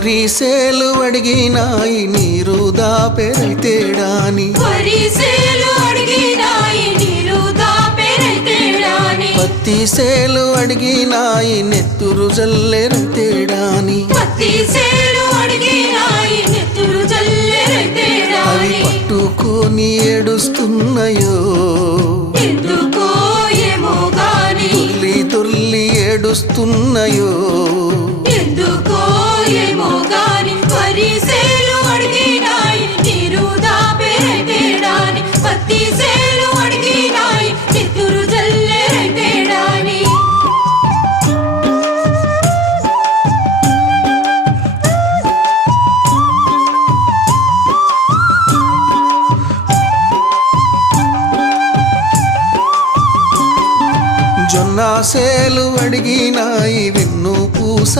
వరిసేలు అడిగినాయి నీరు దాపెరైతేడాని పత్తి సేలు అడిగినాయి నెత్తురు జల్లెరైతేడాని అవి పట్టుకొని ఏడుస్తున్నాయో తుల్లి తుల్లి ఏడుస్తున్నాయో జొన్న సేలు అడిగినాయి వెన్ను పూస